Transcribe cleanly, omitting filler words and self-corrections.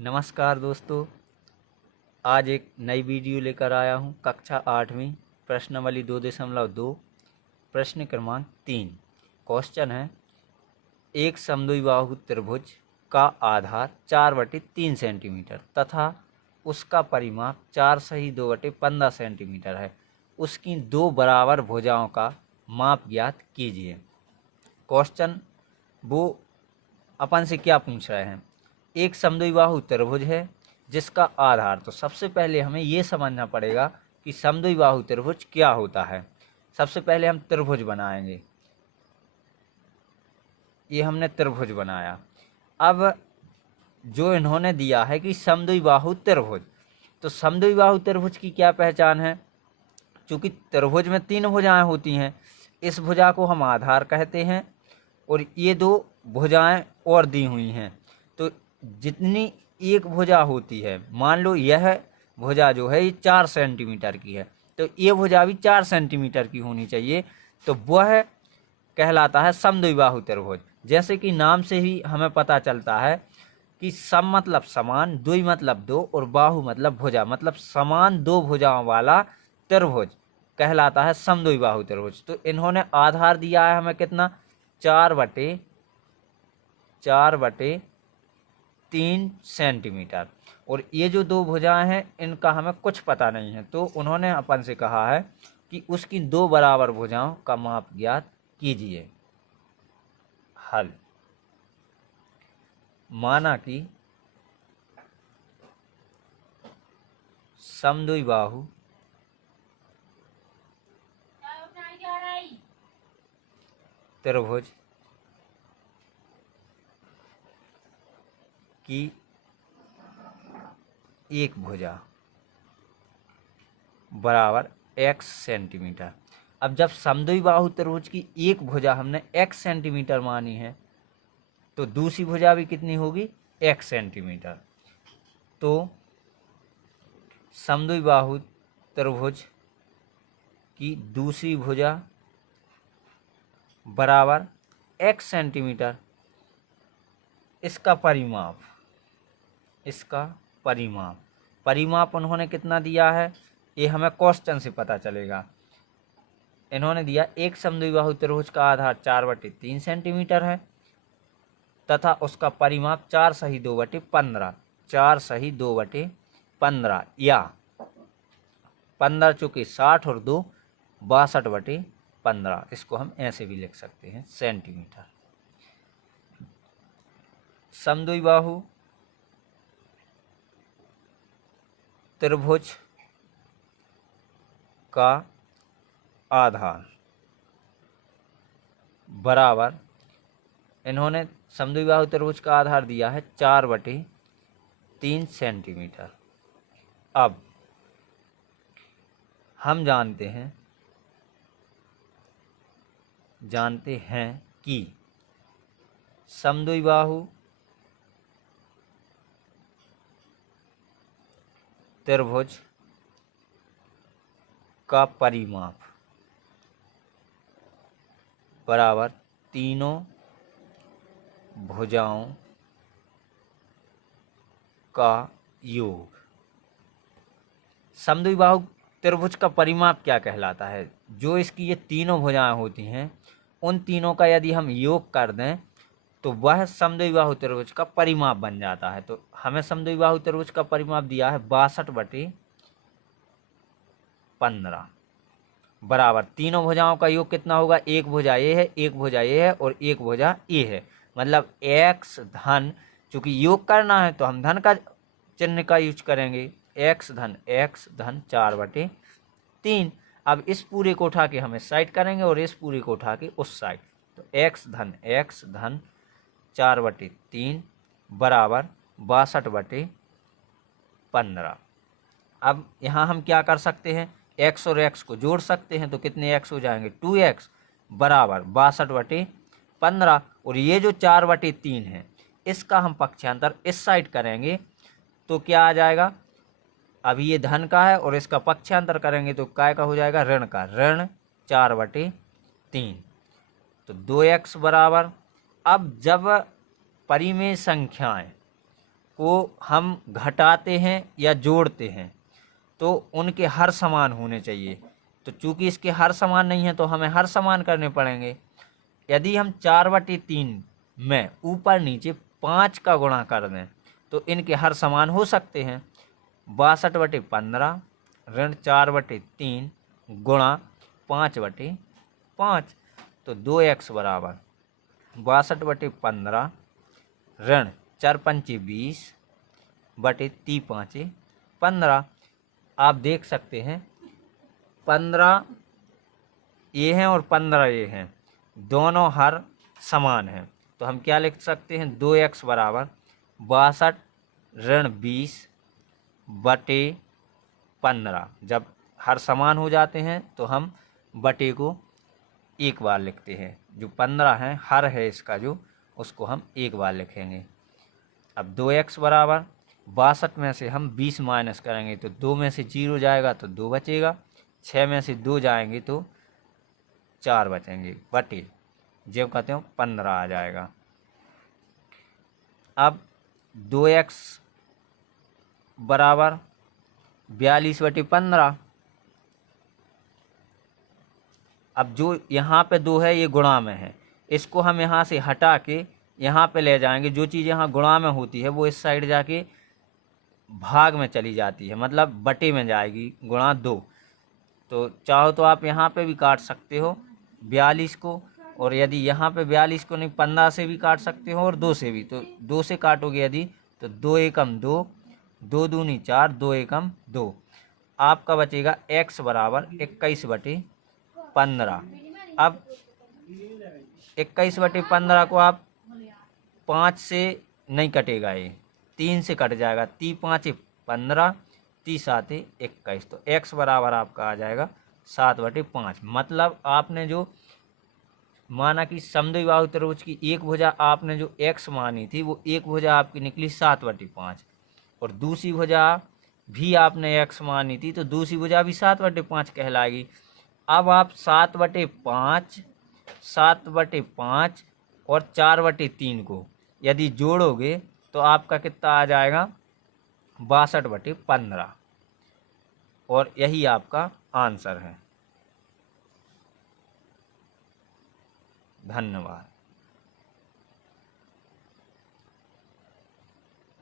नमस्कार दोस्तों, आज एक नई वीडियो लेकर आया हूँ। कक्षा 8वीं प्रश्नावली 2.2 प्रश्न क्रमांक 3। क्वेश्चन है, एक समद्विबाहु त्रिभुज का आधार 4/3 सेंटीमीटर तथा उसका परिमाप 4 सही 2/15 सेंटीमीटर है। उसकी दो बराबर भुजाओं का माप ज्ञात कीजिए। क्वेश्चन वो अपन से क्या पूछ रहे हैं, एक समद्विबाहु त्रिभुज है जिसका आधार, तो सबसे पहले हमें ये समझना पड़ेगा कि समद्विबाहु त्रिभुज क्या होता है। सबसे पहले हम त्रिभुज बनाएंगे। ये हमने त्रिभुज बनाया। अब जो इन्होंने दिया है कि समद्विबाहु त्रिभुज, तो समद्विबाहु त्रिभुज की क्या पहचान है? चूँकि त्रिभुज में 3 भुजाएं होती हैं, इस भुजा को हम आधार कहते हैं और ये 2 भुजाएं और दी हुई हैं। तो जितनी एक भुजा होती है, मान लो यह भुजा जो है ये 4 सेंटीमीटर की है, तो ये भुजा भी 4 सेंटीमीटर की होनी चाहिए, तो वह कहलाता है समद्विबाहु त्रिभुज। जैसे कि नाम से ही हमें पता चलता है कि सम मतलब समान, द्वि मतलब 2 और बाहु मतलब भुजा, मतलब समान 2 भुजाओं वाला त्रिभुज कहलाता है समद्विबाहु त्रिभुज। तो इन्होंने आधार दिया है हमें कितना, 4/3 सेंटीमीटर, और ये जो 2 भुजाएं हैं इनका हमें कुछ पता नहीं है, तो उन्होंने अपन से कहा है कि उसकी 2 बराबर भुजाओं का माप ज्ञात कीजिए। हल, माना कि समद्विबाहु त्रिभुज की एक भुजा बराबर x सेंटीमीटर। अब जब समद्विबाहु त्रिभुज की एक भुजा हमने x सेंटीमीटर मानी है, तो दूसरी भुजा भी कितनी होगी, x सेंटीमीटर। तो समद्विबाहु त्रिभुज की दूसरी भुजा बराबर x सेंटीमीटर। इसका परिमाप उन्होंने कितना दिया है, ये हमें क्वेश्चन से पता चलेगा। इन्होंने दिया एक समद्विबाहु त्रिभुज का आधार 4/3 सेंटीमीटर है तथा उसका परिमाप 4 सही 2/15, 4 सही 2/15 या 15 चूँकि 60 और 2 62/15, इसको हम ऐसे भी लिख सकते हैं सेंटीमीटर। समद्विबाहु त्रिभुज का आधार बराबर, इन्होंने समद्विबाहु त्रिभुज का आधार दिया है 4/3 सेंटीमीटर। अब हम जानते हैं कि समद्विबाहु त्रिभुज का परिमाप बराबर तीनों भुजाओं का योग। समद्विबाहु त्रिभुज का परिमाप क्या कहलाता है, जो इसकी ये तीनों भुजाएं होती हैं उन तीनों का यदि हम योग कर दें तो वह समद्विबाहु त्रिभुज का परिमाप बन जाता है। तो हमें समद्विबाहु त्रिभुज का परिमाप दिया है 62/15 बराबर तीनों भुजाओं का योग कितना होगा, एक भुजा ये है, एक भुजा ये है और एक भुजा ये है, मतलब x धन, चूँकि योग करना है तो हम धन का चिन्ह का यूज करेंगे, x धन 4/3। अब इस पूरे को उठा के हम इस साइड करेंगे और इस पूरे को उठा के उस साइड, तो x धन 4/3 बराबर 62/15। अब यहाँ हम क्या कर सकते हैं, x और x को जोड़ सकते हैं, तो कितने x हो जाएंगे, 2x बराबर 62/15, और ये जो 4/3 है इसका हम पक्षांतर इस साइड करेंगे तो क्या आ जाएगा, अभी ये धन का है और इसका पक्षांतर करेंगे तो काय का हो जाएगा, ऋण का, ऋण 4/3, तो 2x बराबर। अब जब परिमेय संख्याएं को हम घटाते हैं या जोड़ते हैं तो उनके हर समान होने चाहिए। तो चूंकि इसके हर समान नहीं है तो हमें हर समान करने पड़ेंगे। यदि हम 4/3 में ऊपर नीचे 5 का गुणा कर दें तो इनके हर समान हो सकते हैं। 62/15 ऋण 4/3 गुणा 5/5, तो 2x बराबर 62/15 ऋण 4×5 20 बटे 3×5 15। आप देख सकते हैं 15 ये हैं और 15 ये हैं, दोनों हर समान हैं। तो हम क्या लिख सकते हैं, 2x बराबर 62 ऋण 20 बटे 15। जब हर समान हो जाते हैं तो हम बटे को एक बार लिखते हैं। जो 15 है हर है इसका जो, उसको हम एक बार लिखेंगे। अब 2x बराबर 62 में से हम 20 माइनस करेंगे तो 2 में से 0 जाएगा तो 2 बचेगा, 6 में से 2 जाएंगे तो 4 बचेंगे, बटे जब कहते हो 15 आ जाएगा। अब 2x बराबर 42/15। अब जो यहाँ पे 2 है ये गुणा में है, इसको हम यहाँ से हटा के यहाँ पे ले जाएंगे। जो चीज़ यहाँ गुणा में होती है वो इस साइड जाके भाग में चली जाती है, मतलब बटे में जाएगी, गुणा 2। तो चाहो तो आप यहाँ पे भी काट सकते हो 42 को, और यदि यहाँ पे 42 को नहीं 15 से भी काट सकते हो और 2 से भी। तो 2 से काटोगे यदि तो 2 एकम 2, 2 दूनी 4, 2 एकम 2। आपका बचेगा x बराबर 21/15। अब 21/15 को आप 5 से नहीं कटेगा, ये 3 से कट जाएगा। 3×5 15, 3×7 21। तो x बराबर आपका आ जाएगा 7/5। मतलब आपने जो माना कि समद्विबाहु त्रिभुज की एक भुजा आपने जो x मानी थी वो एक भुजा आपकी निकली 7/5, और दूसरी भुजा भी आपने x मानी थी तो दूसरी भुजा भी 7/5 कहलाएगी। अब आप 7/5, 7/5 और 4/3 को यदि जोड़ोगे तो आपका कितना आ जाएगा, 62/15, और यही आपका आंसर है। धन्यवाद।